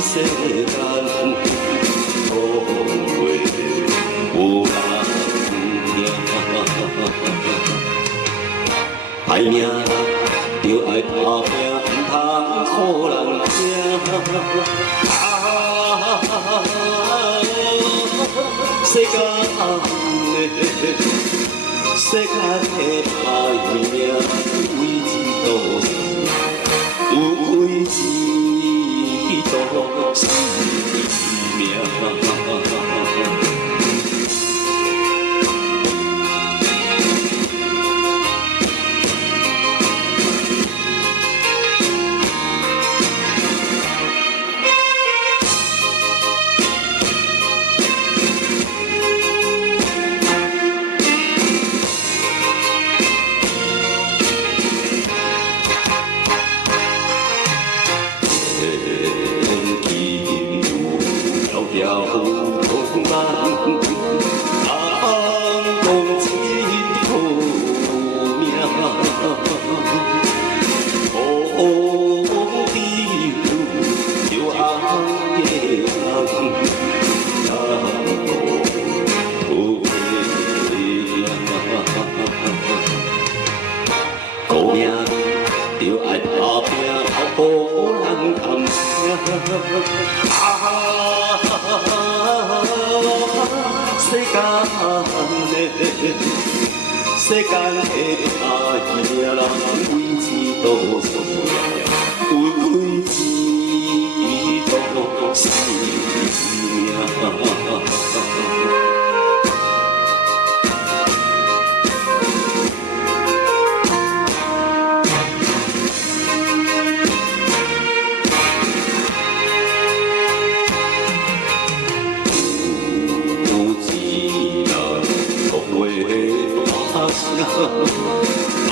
世间，苦话无人听。歹命着爱打拼，毋通予人听。世间的世间的歹命，为知道有为知道是命。苦命着爱打拼，无人通听。世间的世间的歹命，人为知道是命，为知道是命。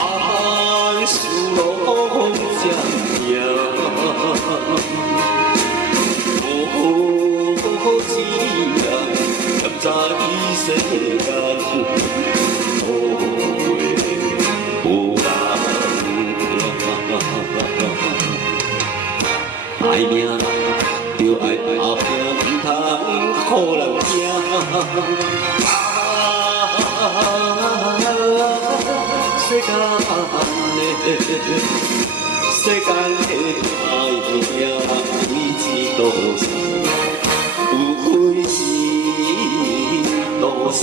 安守拢正命，无知人欠在世间，苦话无人听。歹命着爱打拼，毋通予人听。世间的世间的歹命，为知道是，有为知道是。